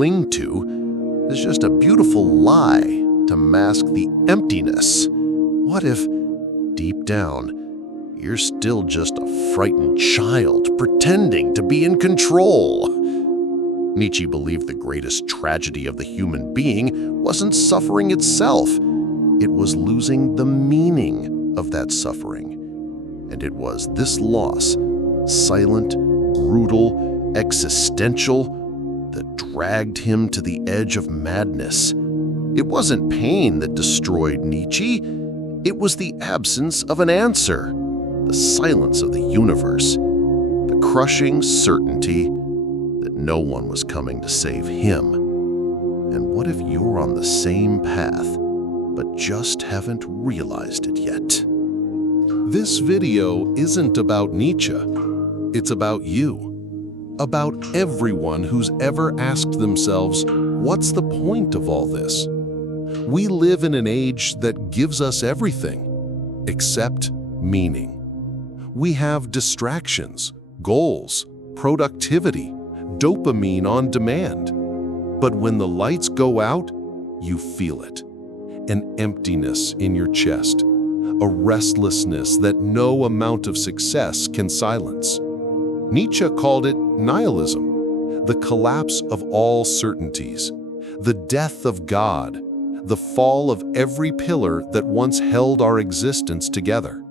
cling to is just a beautiful lie to mask the emptiness? What if, deep down, you're still just a frightened child pretending to be in control? Nietzsche believed the greatest tragedy of the human being wasn't suffering itself. It was losing the meaning of that suffering. And it was this loss, silent, brutal, existential, that dragged him to the edge of madness. It wasn't pain that destroyed Nietzsche. It was the absence of an answer, the silence of the universe, the crushing certainty that no one was coming to save him. And what if you're on the same path, but just haven't realized it yet? This video isn't about Nietzsche. It's about you. About everyone who's ever asked themselves, what's the point of all this? We live in an age that gives us everything except meaning. We have distractions, goals, productivity, dopamine on demand. But when the lights go out, you feel it. An emptiness in your chest, a restlessness that no amount of success can silence. Nietzsche called it nihilism, the collapse of all certainties, the death of God, the fall of every pillar that once held our existence together.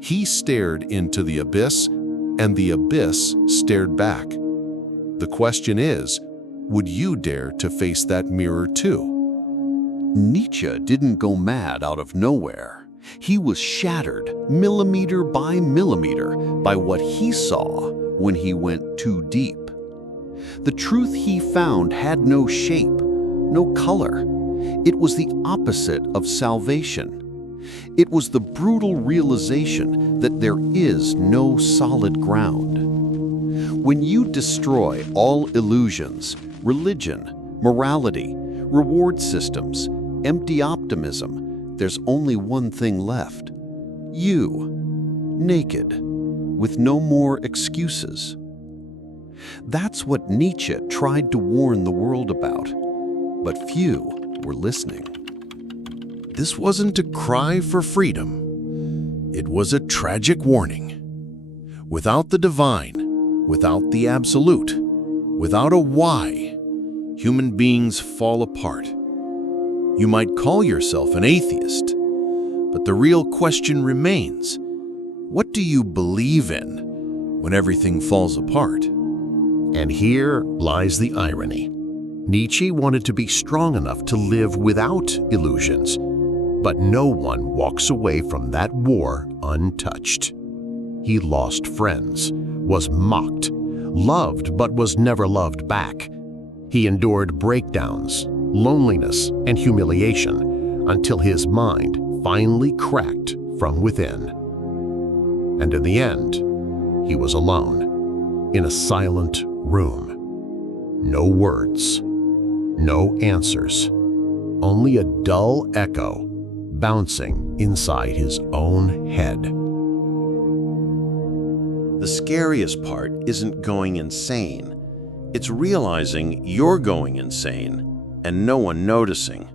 He stared into the abyss, and the abyss stared back. The question is, would you dare to face that mirror too? Nietzsche didn't go mad out of nowhere. He was shattered millimeter by millimeter by what he saw when he went too deep. The truth he found had no shape, no color. It was the opposite of salvation. It was the brutal realization that there is no solid ground. When you destroy all illusions, religion, morality, reward systems, empty optimism, there's only one thing left. You, naked, with no more excuses. That's what Nietzsche tried to warn the world about, but few were listening. This wasn't a cry for freedom. It was a tragic warning. Without the divine, without the absolute, without a why, human beings fall apart. You might call yourself an atheist, but the real question remains, what do you believe in when everything falls apart? And here lies the irony. Nietzsche wanted to be strong enough to live without illusions, but no one walks away from that war untouched. He lost friends, was mocked, loved but was never loved back. He endured breakdowns, loneliness, and humiliation until his mind finally cracked from within. And in the end, he was alone, in a silent room. No words, no answers, only a dull echo bouncing inside his own head. The scariest part isn't going insane. It's realizing you're going insane and no one noticing.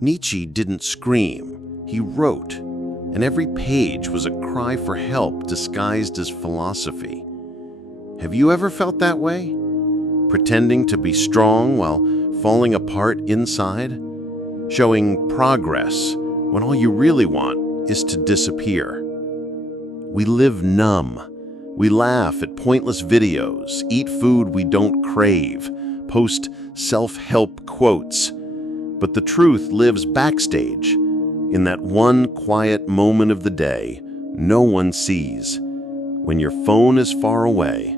Nietzsche didn't scream, he wrote, and every page was a cry for help disguised as philosophy. Have you ever felt that way? Pretending to be strong while falling apart inside? Showing progress when all you really want is to disappear? We live numb. We laugh at pointless videos, eat food we don't crave, post self-help quotes. But the truth lives backstage, in that one quiet moment of the day no one sees, when your phone is far away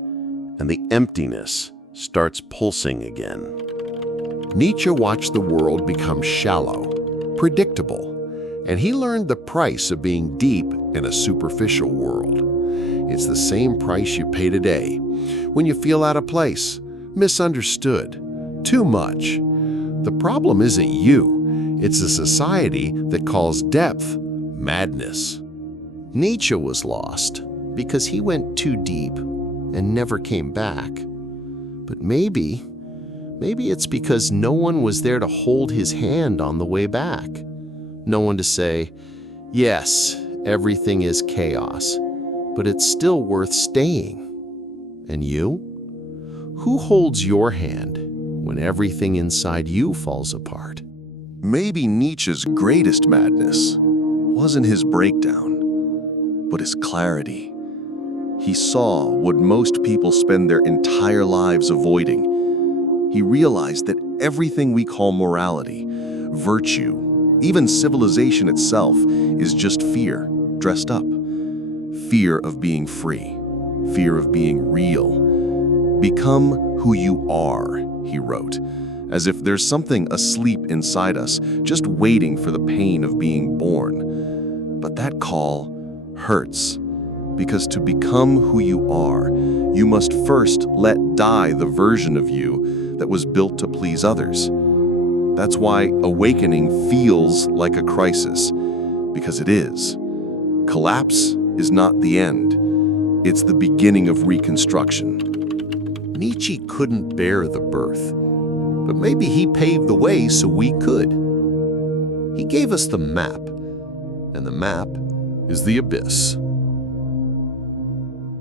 and the emptiness starts pulsing again. Nietzsche watched the world become shallow, predictable, and he learned the price of being deep in a superficial world. It's the same price you pay today when you feel out of place, misunderstood, too much. The problem isn't you, it's a society that calls depth madness. Nietzsche was lost because he went too deep and never came back. But maybe Maybe it's because no one was there to hold his hand on the way back. No one to say, yes, everything is chaos, but it's still worth staying. And you? Who holds your hand when everything inside you falls apart? Maybe Nietzsche's greatest madness wasn't his breakdown, but his clarity. He saw what most people spend their entire lives avoiding. He realized that everything we call morality, virtue, even civilization itself, is just fear dressed up. Fear of being free, fear of being real. Become who you are, he wrote, as if there's something asleep inside us, just waiting for the pain of being born. But that call hurts, because to become who you are, you must first let die the version of you that was built to please others. That's why awakening feels like a crisis, because it is. Collapse is not the end. It's the beginning of reconstruction. Nietzsche couldn't bear the birth, but maybe he paved the way so we could. He gave us the map, and the map is the abyss.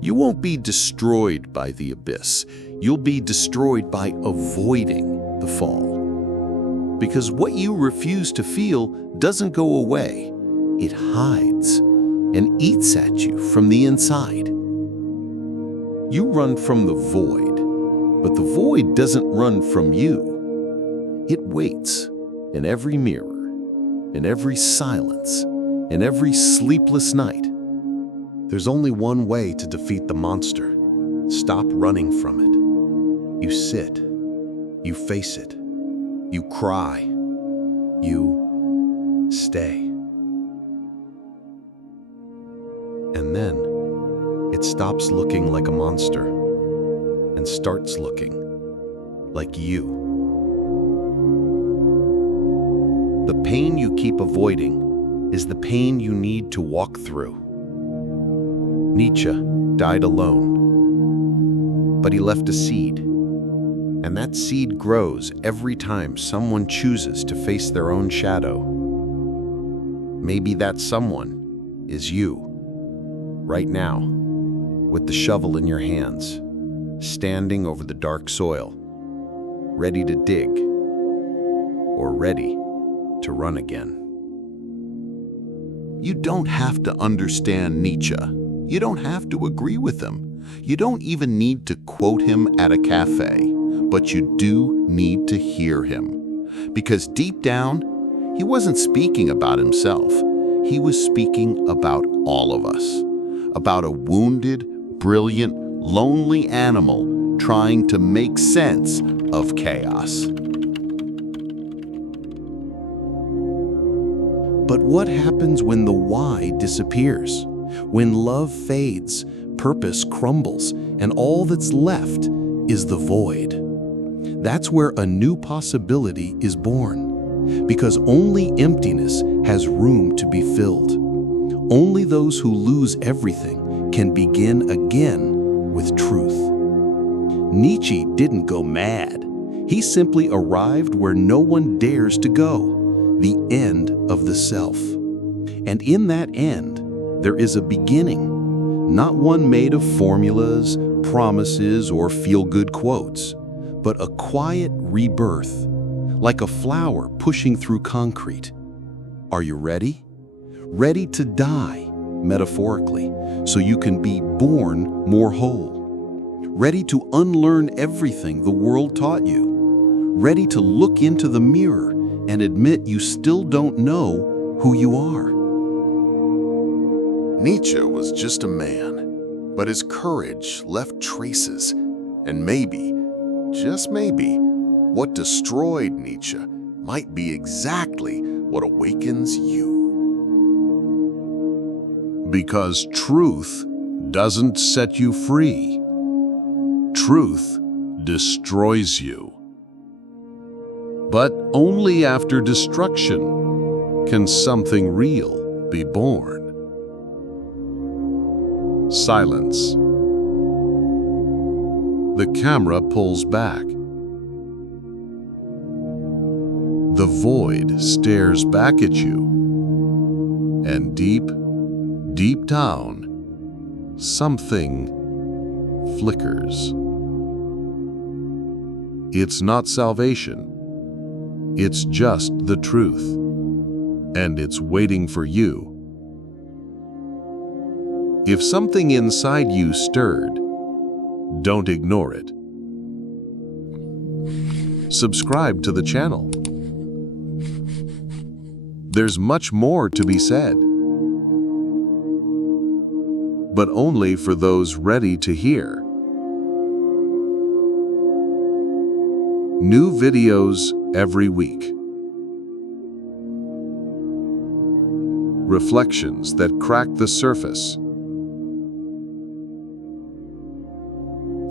You won't be destroyed by the abyss. You'll be destroyed by avoiding the fall. Because what you refuse to feel doesn't go away. It hides and eats at you from the inside. You run from the void, but the void doesn't run from you. It waits in every mirror, in every silence, in every sleepless night. There's only one way to defeat the monster. Stop running from it. You sit, you face it, you cry, you stay. And then it stops looking like a monster and starts looking like you. The pain you keep avoiding is the pain you need to walk through. Nietzsche died alone, but he left a seed, and that seed grows every time someone chooses to face their own shadow. Maybe that someone is you, right now, with the shovel in your hands, standing over the dark soil, ready to dig, or ready to run again. You don't have to understand Nietzsche. You don't have to agree with him. You don't even need to quote him at a cafe, but you do need to hear him. Because deep down, he wasn't speaking about himself. He was speaking about all of us, about a wounded, brilliant, lonely animal trying to make sense of chaos. But what happens when the why disappears? When love fades, purpose crumbles, and all that's left is the void. That's where a new possibility is born, because only emptiness has room to be filled. Only those who lose everything can begin again with truth. Nietzsche didn't go mad. He simply arrived where no one dares to go, the end of the self. And in that end, there is a beginning, not one made of formulas, promises, or feel-good quotes, but a quiet rebirth, like a flower pushing through concrete. Are you ready? Ready to die, metaphorically, so you can be born more whole. Ready to unlearn everything the world taught you. Ready to look into the mirror and admit you still don't know who you are. Nietzsche was just a man, but his courage left traces, and maybe, just maybe, what destroyed Nietzsche might be exactly what awakens you. Because truth doesn't set you free. Truth destroys you. But only after destruction can something real be born. Silence. The camera pulls back. The void stares back at you. And deep, deep down, something flickers. It's not salvation. It's just the truth. And it's waiting for you. If something inside you stirred, don't ignore it. Subscribe to the channel. There's much more to be said, but only for those ready to hear. New videos every week. Reflections that crack the surface.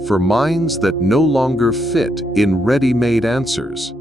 For minds that no longer fit in ready-made answers.